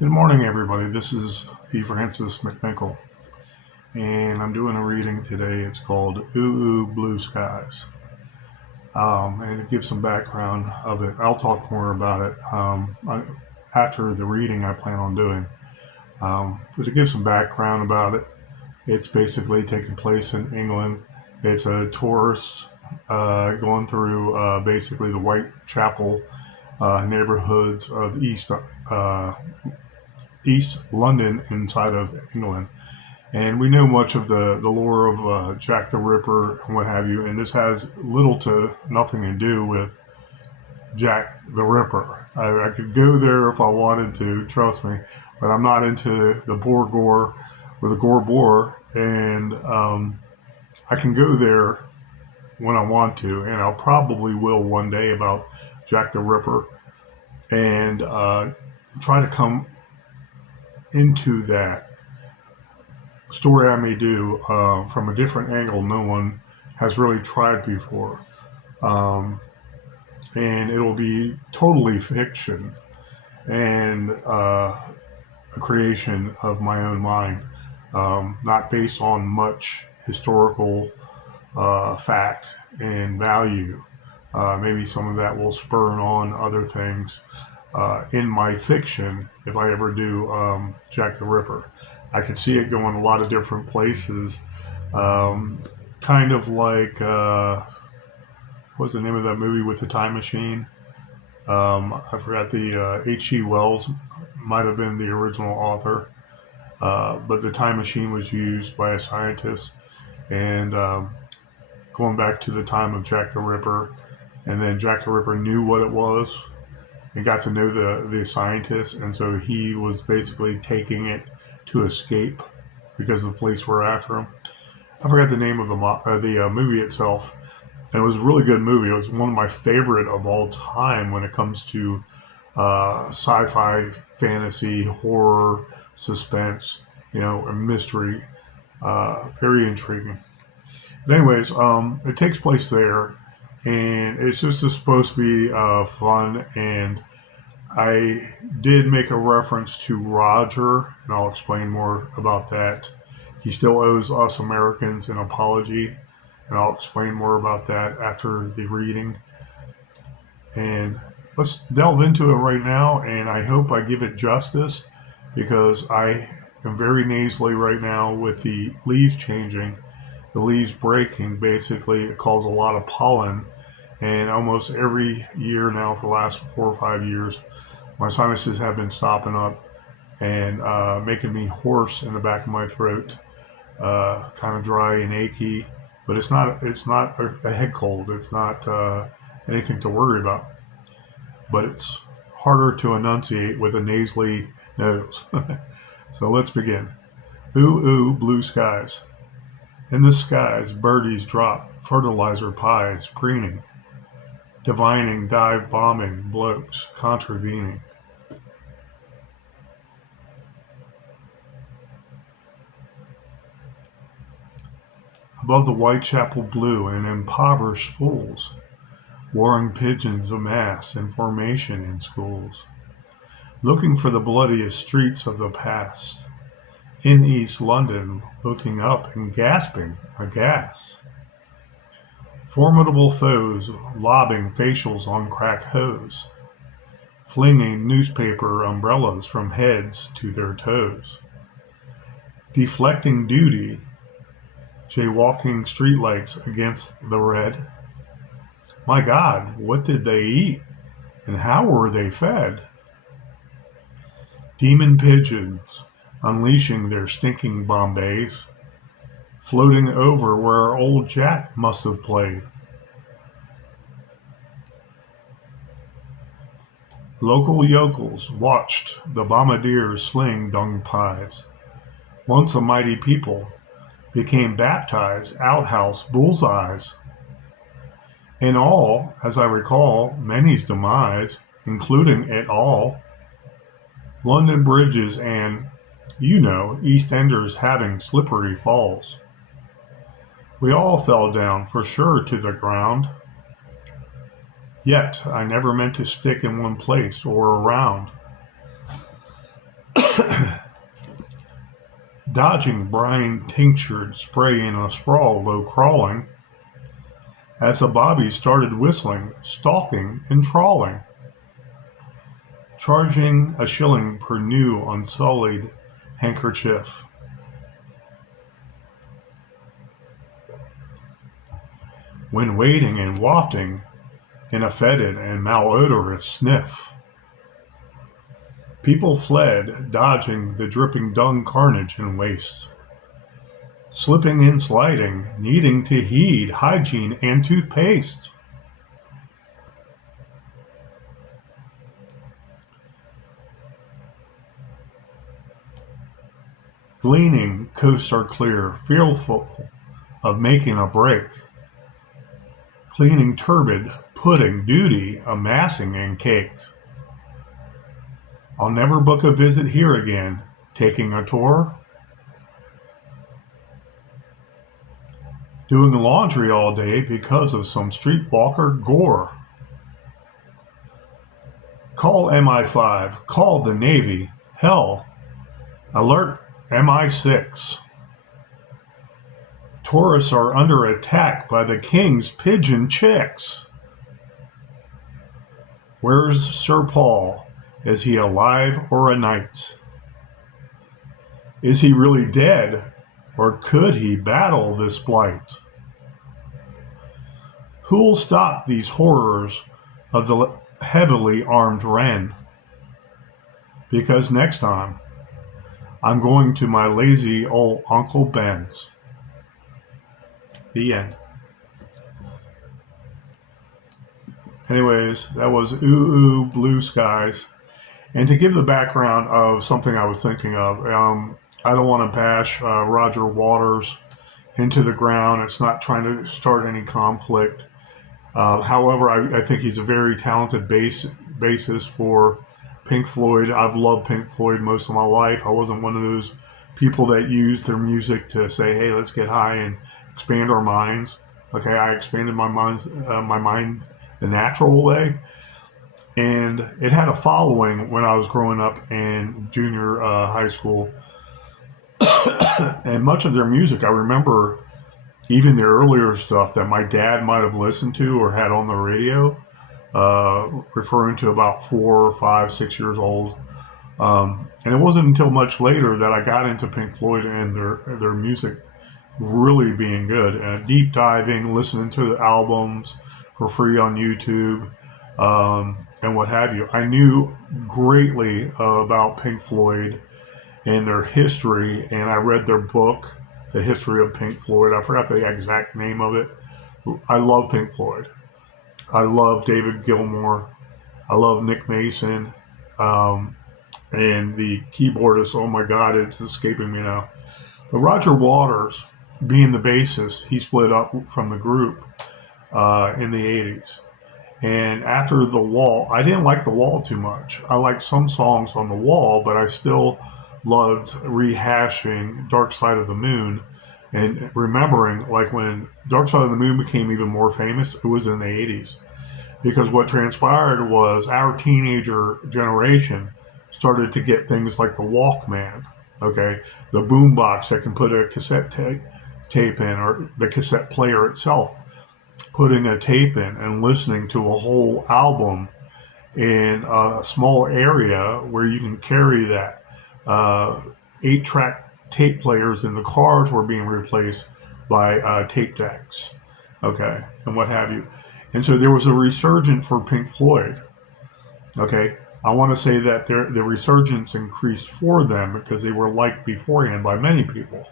Good morning, everybody. This is P. Francis McMichael, and I'm doing a reading today. It's called Ooh Ooh Blue Skies, and to give some background of it, I'll talk more about it after the reading I plan on doing. But to give some background about it, it's basically taking place in England. It's a tourist going through basically the Whitechapel neighborhoods of East London inside of England. And we know much of the lore of Jack the Ripper and what have you, and this has little to nothing to do with Jack the Ripper. I could go there if I wanted to, trust me, but I'm not into the boar gore or the gore boar, and I can go there when I want to, and I'll probably will one day about Jack the Ripper, and try to come into that story I may do from a different angle no one has really tried before. And it'll be totally fiction and a creation of my own mind, not based on much historical fact and value. Maybe some of that will spur on other things in my fiction if I ever do Jack the Ripper. I could see it going a lot of different places, kind of like what's the name of that movie with the time machine? I forgot the H.G. Wells might have been the original author, but the time machine was used by a scientist, and going back to the time of Jack the Ripper, and then Jack the Ripper knew what it was and got to know the scientist, and so he was basically taking it to escape because the police were after him. I forgot the name of the movie itself, and it was a really good movie. It was one of my favorite of all time when it comes to sci-fi, fantasy, horror, suspense, a mystery. Very intriguing. But anyways, it takes place there, and it's just supposed to be fun. And I did make a reference to Roger, and I'll explain more about that. He still owes us Americans an apology, and I'll explain more about that after the reading. And let's delve into it right now, and I hope I give it justice because I am very nasally right now with the leaves changing. The leaves breaking basically it causes a lot of pollen, and almost every year now for the last 4 or 5 years, my sinuses have been stopping up and making me hoarse in the back of my throat, kind of dry and achy. But it's not a head cold. It's not anything to worry about. But it's harder to enunciate with a nasally nose. So let's begin. Ooh ooh blue skies. In the skies, birdies drop fertilizer pies, preening, divining, dive bombing, blokes, contravening. Above the Whitechapel blue and impoverished fools, warring pigeons amass in formation in schools, looking for the bloodiest streets of the past. In East London, looking up and gasping aghast. Formidable foes lobbing facials on crack hose, flinging newspaper umbrellas from heads to their toes. Deflecting doodie, jaywalking streetlights against the red. My God, what did they eat? And how were they fed? Demon pigeons, unleashing their stinking bombays, floating over where old Jack must have played. Local yokels watched the bombardiers sling dung pies. Once a mighty people became baptized outhouse bullseyes. In all, as I recall, many's demise, including it all, London bridges and, EastEnders having slippery falls. We all fell down for sure to the ground. Yet I never meant to stick in one place or around. dodging brine tinctured spray in a sprawl low crawling, as the bobbies started whistling, stalking and trawling, charging a shilling per new unsullied handkerchief. When waiting and wafting in a fetid and malodorous sniff, people fled, dodging the dripping dung carnage and waste, slipping and sliding, needing to heed hygiene and toothpaste. Gleaning coasts are clear, fearful of making a break, cleaning turbid, pudding, doodie, amassing and caked. I'll never book a visit here again, taking a tour, doing laundry all day because of some streetwalker gore. Call MI5, call the Navy, hell, alert MI6. Tourists are under attack by the king's pigeon chicks. Where's Sir Paul? Is he alive or a knight? Is he really dead, or could he battle this blight? Who'll stop these horrors of the heavily armed wren? Because next time, I'm going to my lazy old Uncle Ben's. The end. Anyways, that was Ooh Ooh Blue Skies. And to give the background of something I was thinking of, I don't want to bash Roger Waters into the ground. It's not trying to start any conflict. However, I think he's a very talented bassist for Pink Floyd. I've loved Pink Floyd most of my life. I wasn't one of those people that used their music to say, "Hey, let's get high and expand our minds." Okay, I expanded my mind the natural way, and it had a following when I was growing up in junior high school. And much of their music, I remember even the earlier stuff that my dad might have listened to or had on the radio, referring to about 4, 5, 6 years old. And it wasn't until much later that I got into Pink Floyd and their music really being good. Deep diving, listening to the albums for free on YouTube, and what have you. I knew greatly about Pink Floyd and their history, and I read their book, The History of Pink Floyd. I forgot the exact name of it. I love Pink Floyd. I love David Gilmour. I love Nick Mason. And the keyboardist, oh my God, it's escaping me now. But Roger Waters, being the bassist, he split up from the group in the 80s. And after The Wall, I didn't like The Wall too much. I liked some songs on The Wall, but I still loved rehashing Dark Side of the Moon and remembering, like, when Dark Side of the Moon became even more famous, it was in the 80s. Because what transpired was our teenager generation started to get things like the Walkman, okay, the boombox that can put a cassette tape in, or the cassette player itself, putting a tape in and listening to a whole album in a small area where you can carry that. 8-track tape players in the cars were being replaced by tape decks, okay, and what have you. And so there was a resurgence for Pink Floyd, okay. I want to say that the resurgence increased for them because they were liked beforehand by many people.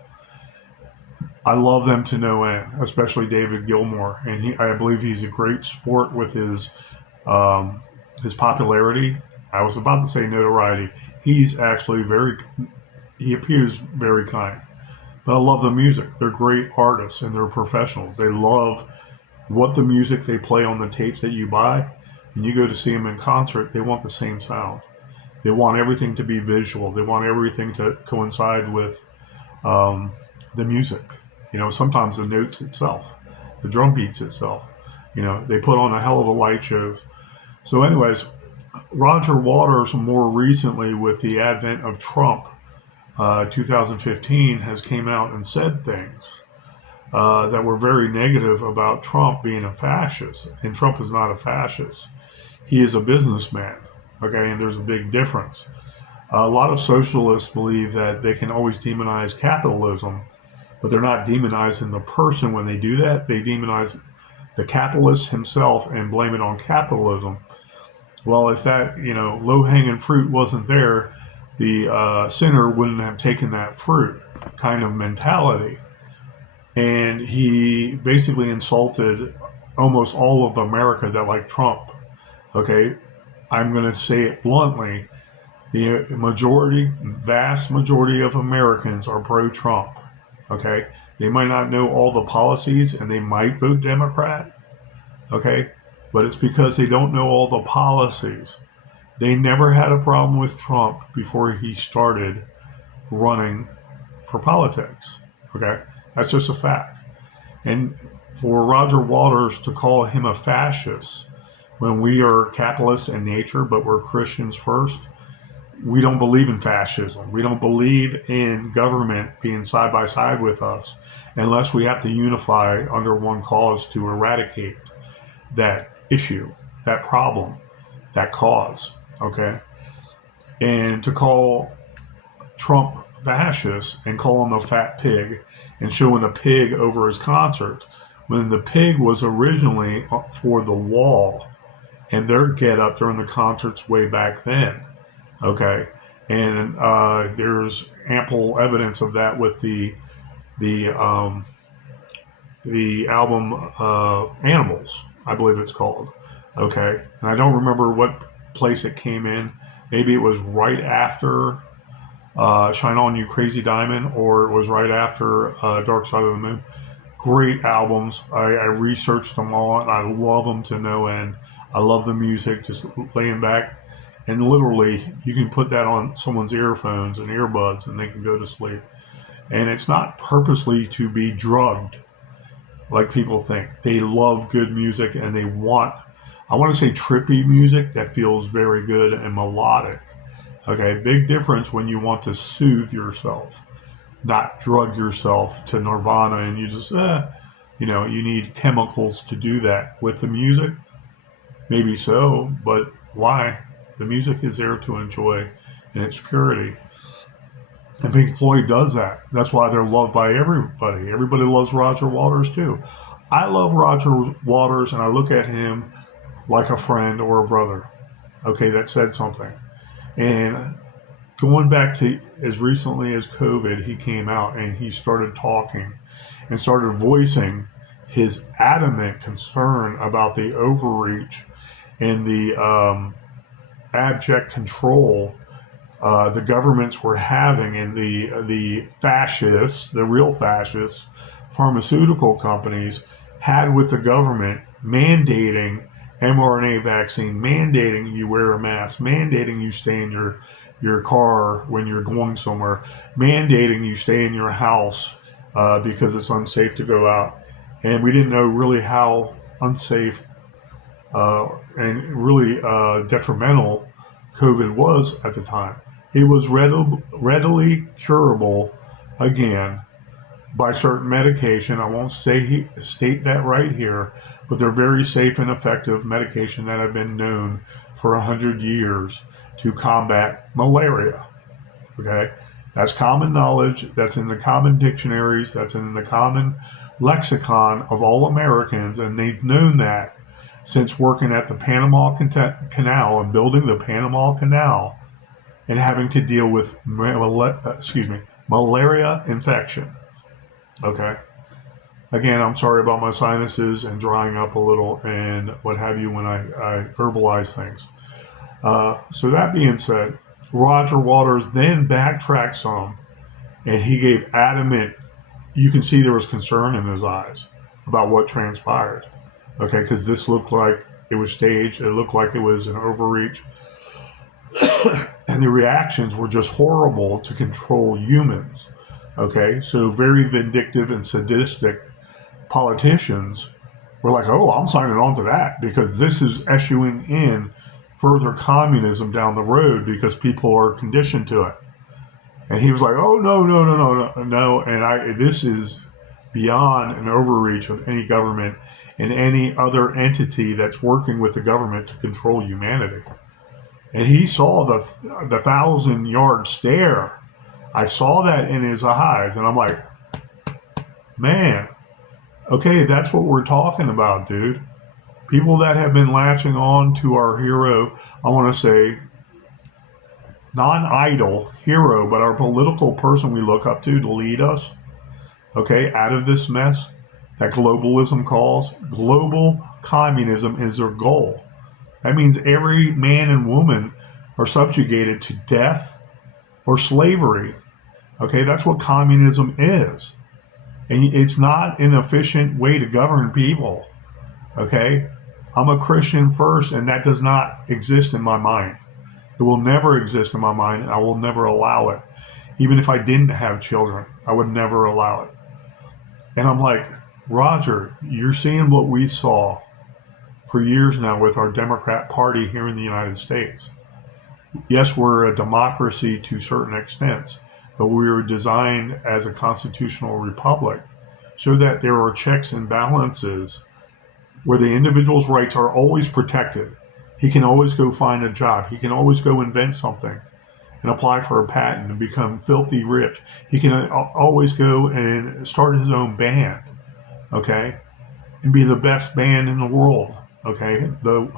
I love them to no end, especially David Gilmour, and I believe he's a great sport with his popularity. I was about to say notoriety. He's actually he appears very kind. But I love the music. They're great artists and they're professionals. They love what the music they play on the tapes that you buy. And you go to see them in concert, they want the same sound. They want everything to be visual. They want everything to coincide with the music. You know, sometimes the notes itself, the drum beats itself. You know, they put on a hell of a light show. So anyways, Roger Waters more recently with the advent of Trump 2015 has came out and said things that were very negative about Trump being a fascist. And Trump is not a fascist. He is a businessman. Okay, and there's a big difference. A lot of socialists believe that they can always demonize capitalism, but they're not demonizing the person when they do that. They demonize the capitalist himself and blame it on capitalism. Well, if that, low-hanging fruit wasn't there, the sinner wouldn't have taken that fruit kind of mentality. And he basically insulted almost all of America that liked Trump. Okay, I'm going to say it bluntly. The vast majority of Americans are pro-Trump. Okay, they might not know all the policies and they might vote Democrat. Okay, but it's because they don't know all the policies. They never had a problem with Trump before he started running for politics. Okay, that's just a fact. And for Roger Waters to call him a fascist when we are capitalists in nature, but we're Christians first, we don't believe in fascism. We don't believe in government being side by side with us unless we have to unify under one cause to eradicate that issue, that problem, that cause. Okay? And to call Trump fascist and call him a fat pig and showing a pig over his concert when the pig was originally for the wall and their get up during the concerts way back then. Okay, and there's ample evidence of that with the album Animals, I believe it's called. Okay, and I don't remember what place it came in. Maybe it was right after Shine On You Crazy Diamond, or it was right after Dark Side of the Moon. Great albums. I researched them all, and I love them to no end. I love the music, just laying back. And literally, you can put that on someone's earphones and earbuds, and they can go to sleep. And it's not purposely to be drugged, like people think. They love good music, and I want to say trippy music that feels very good and melodic. Okay, big difference when you want to soothe yourself, not drug yourself to nirvana, and you just, you need chemicals to do that. With the music, maybe so, but why? The music is there to enjoy in its purity. And Pink Floyd does that. That's why they're loved by everybody. Everybody loves Roger Waters too. I love Roger Waters, and I look at him like a friend or a brother. Okay, that said something. And going back to as recently as COVID, he came out and he started talking and started voicing his adamant concern about the overreach and the abject control the governments were having, and the fascists, the real fascists, pharmaceutical companies had with the government mandating mRNA vaccine, mandating you wear a mask, mandating you stay in your car when you're going somewhere, mandating you stay in your house because it's unsafe to go out. And we didn't know really how unsafe and really detrimental COVID was at the time. It was readily curable, again, by certain medication. I won't state that right here, but they're very safe and effective medication that have been known for 100 years to combat malaria. Okay? That's common knowledge. That's in the common dictionaries. That's in the common lexicon of all Americans, and they've known that since working at the Panama Canal and building the Panama Canal and having to deal with malaria infection. Okay? Again, I'm sorry about my sinuses and drying up a little and what have you when I verbalize things. So that being said, Roger Waters then backtracked some, and he gave adamant, you can see there was concern in his eyes about what transpired. Okay, because this looked like it was staged. It looked like it was an overreach. And the reactions were just horrible to control humans. Okay, so very vindictive and sadistic politicians were like, oh, I'm signing on to that because this is issuing in further communism down the road because people are conditioned to it. And he was like, "Oh no, no, no, no, no, no!" And this is beyond an overreach of any government and any other entity that's working with the government to control humanity. And he saw the 1,000-yard stare. I saw that in his eyes, and I'm like, man, okay, that's what we're talking about, dude. People that have been latching on to our hero, I want to say, non-idol hero, but our political person we look up to lead us, okay, out of this mess that globalism calls. Global communism is their goal. That means every man and woman are subjugated to death or slavery. Okay, that's what communism is. And it's not an efficient way to govern people. Okay, I'm a Christian first, and that does not exist in my mind. It will never exist in my mind, and I will never allow it. Even if I didn't have children, I would never allow it. And I'm like, Roger, you're seeing what we saw for years now with our Democrat Party here in the United States. Yes, we're a democracy to certain extents, but we were designed as a constitutional republic so that there are checks and balances where the individual's rights are always protected. He can always go find a job. He can always go invent something and apply for a patent and become filthy rich. He can always go and start his own band, okay, and be the best band in the world, okay, the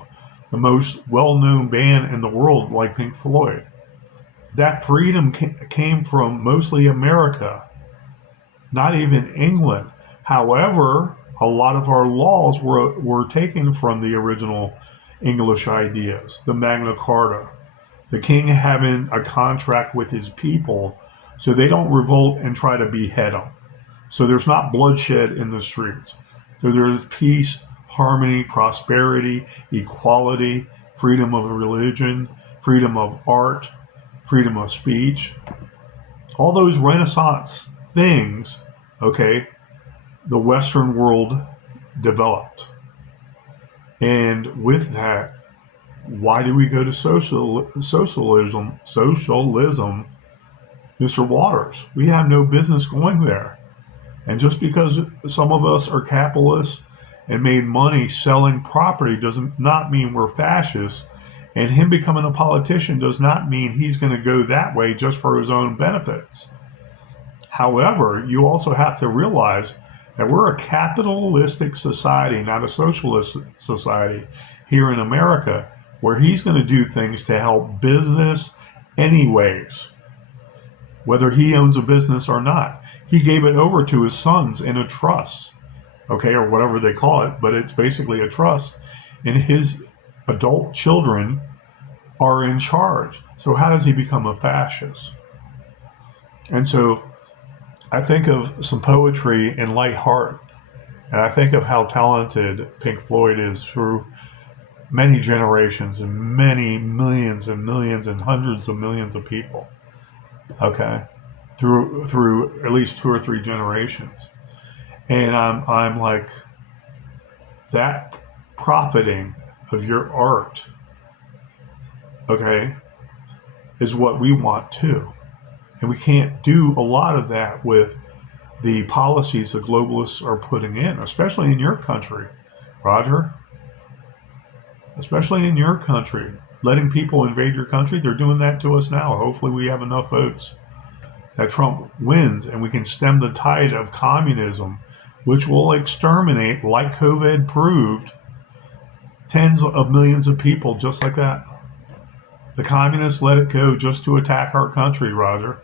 most well-known band in the world, like Pink Floyd. That freedom came from mostly America, not even England. However, a lot of our laws were taken from the original English ideas, the Magna Carta, the king having a contract with his people so they don't revolt and try to behead them. So there's not bloodshed in the streets. So there's peace, harmony, prosperity, equality, freedom of religion, freedom of art, freedom of speech. All those Renaissance things, okay, the Western world developed. And with that, why do we go to socialism, Mr. Waters? We have no business going there. And just because some of us are capitalists and made money selling property does not mean we're fascists. And him becoming a politician does not mean he's going to go that way just for his own benefits. However, you also have to realize that we're a capitalistic society, not a socialist society here in America, where he's going to do things to help business anyways, whether he owns a business or not. He gave it over to his sons in a trust, okay, or whatever they call it, but it's basically a trust. And his adult children are in charge. So how does he become a fascist? And so I think of some poetry in Light Heart, and I think of how talented Pink Floyd is through many generations and many millions and millions and hundreds of millions of people. Okay, through at least 2 or 3 generations, and I'm like, that profiting of your art, okay, is what we want too. And we can't do a lot of that with the policies the globalists are putting in, especially in your country, Roger. Especially in your country. Letting people invade your country, they're doing that to us now. Hopefully we have enough votes that Trump wins and we can stem the tide of communism, which will exterminate, like COVID proved, tens of millions of people just like that. The communists let it go just to attack our country, Roger.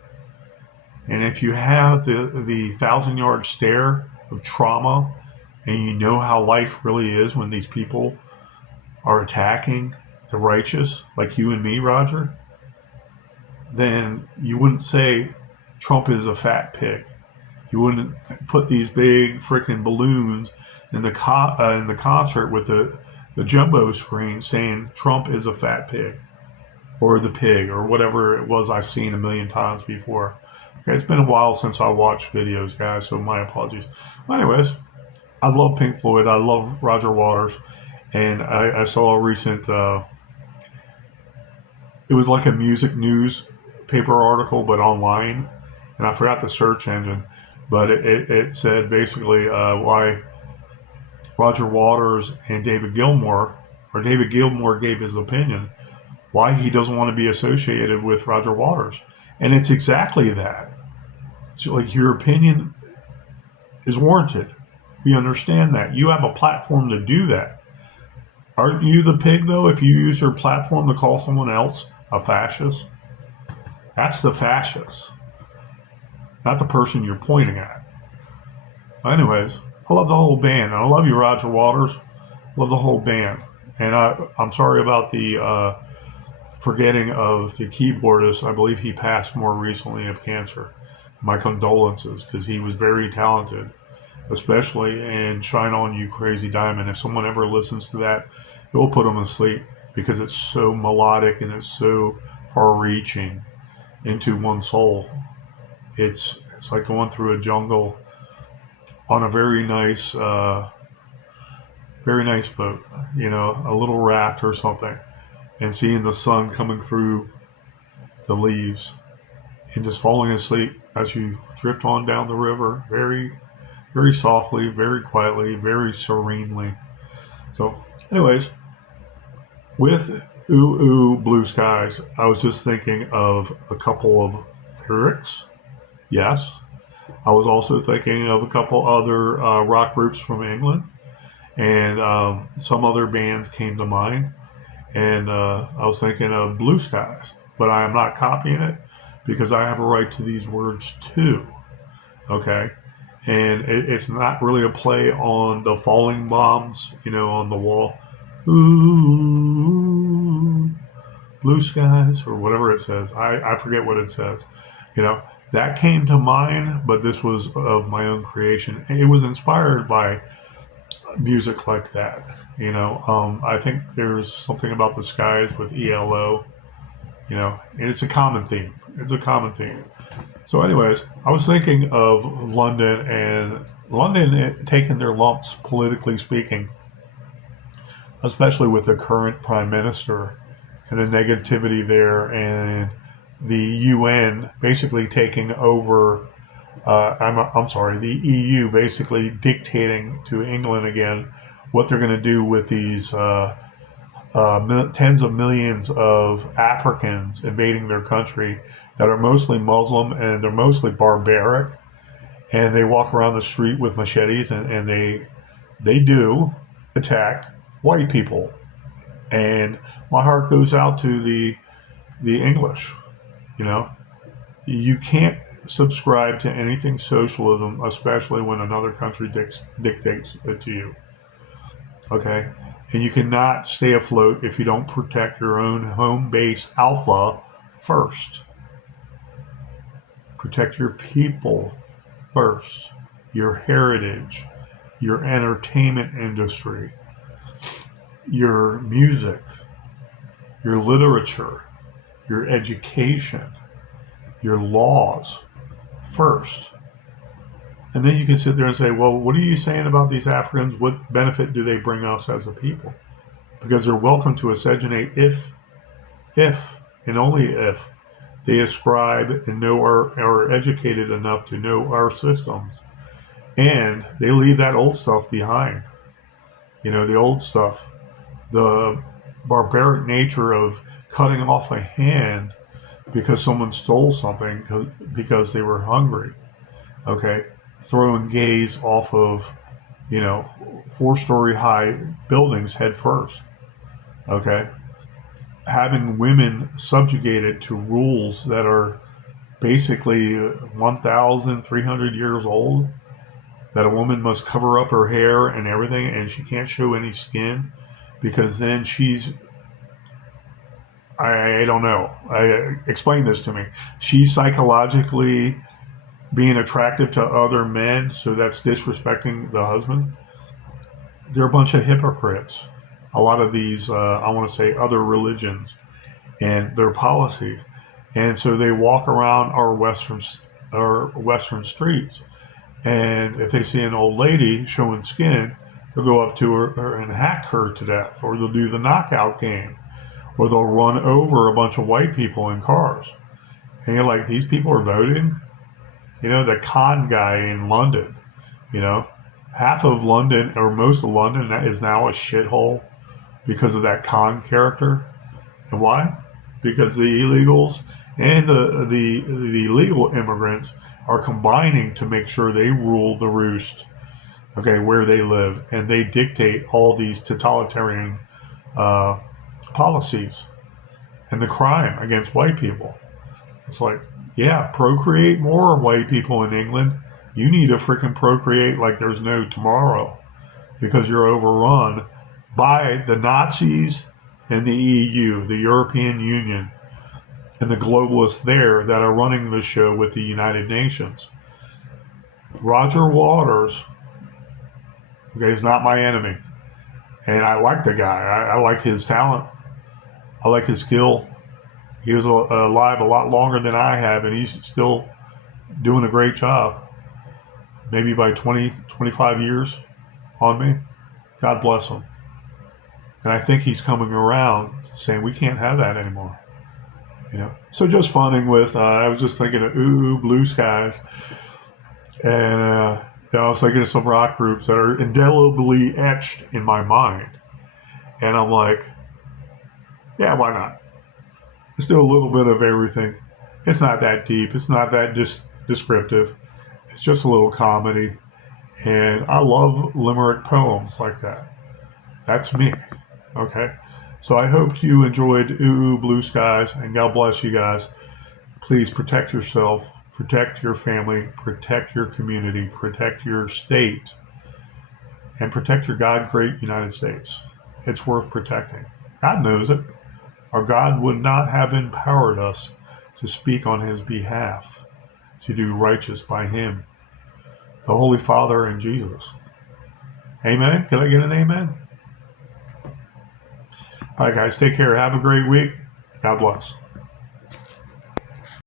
And if you have the 1,000-yard stare of trauma, and you know how life really is when these people are attacking the righteous, like you and me, Roger, then you wouldn't say Trump is a fat pig. You wouldn't put these big freaking balloons in the concert with the jumbo screen saying Trump is a fat pig, or the pig, or whatever it was I've seen a million times before. Okay, it's been a while since I watched videos, guys, so my apologies. Well, anyways, I love Pink Floyd. I love Roger Waters. And I saw a recent, it was like a music news paper article, but online, and I forgot the search engine, but it said basically why Roger Waters and David Gilmour, or David Gilmour gave his opinion, why he doesn't want to be associated with Roger Waters. And it's exactly that. It's like your opinion is warranted. We understand that. You have a platform to do that. Aren't you the pig, though, if you use your platform to call someone else a fascist? That's the fascist, not the person you're pointing at. Anyways, I love the whole band. I love you, Roger Waters. Love the whole band. And I'm sorry about the forgetting of the keyboardist. I believe he passed more recently of cancer. My condolences, because he was very talented, especially in Shine On You Crazy Diamond. If someone ever listens to that, it will put them to sleep, because it's so melodic and it's so far-reaching into one's soul. It's like going through a jungle on a very nice boat, a little raft or something, and seeing the sun coming through the leaves and just falling asleep as you drift on down the river, very, very softly, very quietly, very serenely. So, anyways, with Ooh Ooh Blue Skies, I was just thinking of a couple of lyrics. Yes. I was also thinking of a couple other rock groups from England, and some other bands came to mind. And I was thinking of Blue Skies, but I am not copying it, because I have a right to these words too. Okay? And it's not really a play on the falling bombs, on the wall. Ooh, blue skies, or whatever it says. I forget what it says. That came to mind, but this was of my own creation. It was inspired by music like that. I think there's something about the skies with ELO, and it's a common theme. So anyways, I was thinking of London, and London taking their lumps, politically speaking, especially with the current prime minister and the negativity there, and the UN basically taking over, the EU basically dictating to England again what they're going to do with these tens of millions of Africans invading their country that are mostly Muslim, and they're mostly barbaric, and they walk around the street with machetes, and they do attack white people. And my heart goes out to the English. You can't subscribe to anything socialism, especially when another country dictates it to you. Okay? And you cannot stay afloat if you don't protect your own home base alpha first. Protect your people first, your heritage, your entertainment industry, your music, your literature, your education, your laws first. And then you can sit there and say, well, what are you saying about these Africans? What benefit do they bring us as a people? Because they're welcome to miscegenate if, and only if, they ascribe and know are educated enough to know our systems. And they leave that old stuff behind. The old stuff. The barbaric nature of cutting off a hand because someone stole something because they were hungry. Okay? Throwing gays off of, 4-story high buildings head first. Okay? Having women subjugated to rules that are basically 1,300 years old, that a woman must cover up her hair and everything, and she can't show any skin, because then she's, I don't know, explain this to me. She's psychologically being attractive to other men, so that's disrespecting the husband. They're a bunch of hypocrites. A lot of these, I want to say, other religions and their policies. And so they walk around our western streets, and if they see an old lady showing skin, they'll go up to her and hack her to death, or they'll do the knockout game, or they'll run over a bunch of white people in cars. And you're like, these people are voting? You know, the con guy in London, you know, half of London or most of London is now a shithole because of that con character. And why? Because the illegals and the legal immigrants are combining to make sure they rule the roost, okay, where they live, and they dictate all these totalitarian uh, policies and the crime against white people. It's like, yeah, procreate more, white people in England. You need to freaking procreate like there's no tomorrow because you're overrun by the Nazis and the EU, the European Union, and the globalists there that are running the show with the United Nations. Roger Waters, okay, is not my enemy. And I like the guy. I like his talent. I like his skill. He was alive a lot longer than I have, and he's still doing a great job. Maybe by 20, 25 years on me. God bless him. And I think he's coming around saying we can't have that anymore. You know, so just funning with. I was just thinking of blue skies, and I was thinking of some rock groups that are indelibly etched in my mind, and I'm like, yeah, why not? Let's do a little bit of everything. It's not that deep. It's not that descriptive. It's just a little comedy, and I love limerick poems like that. That's me. Okay. So I hope you enjoyed Blue Skies, and God bless you guys. Please protect yourself, protect your family, protect your community, protect your state, and protect your God great United States. It's worth protecting. God knows it. Our God would not have empowered us to speak on his behalf, to do righteous by him, the Holy Father and Jesus. Amen? Can I get an amen? All right, guys, take care. Have a great week. God bless.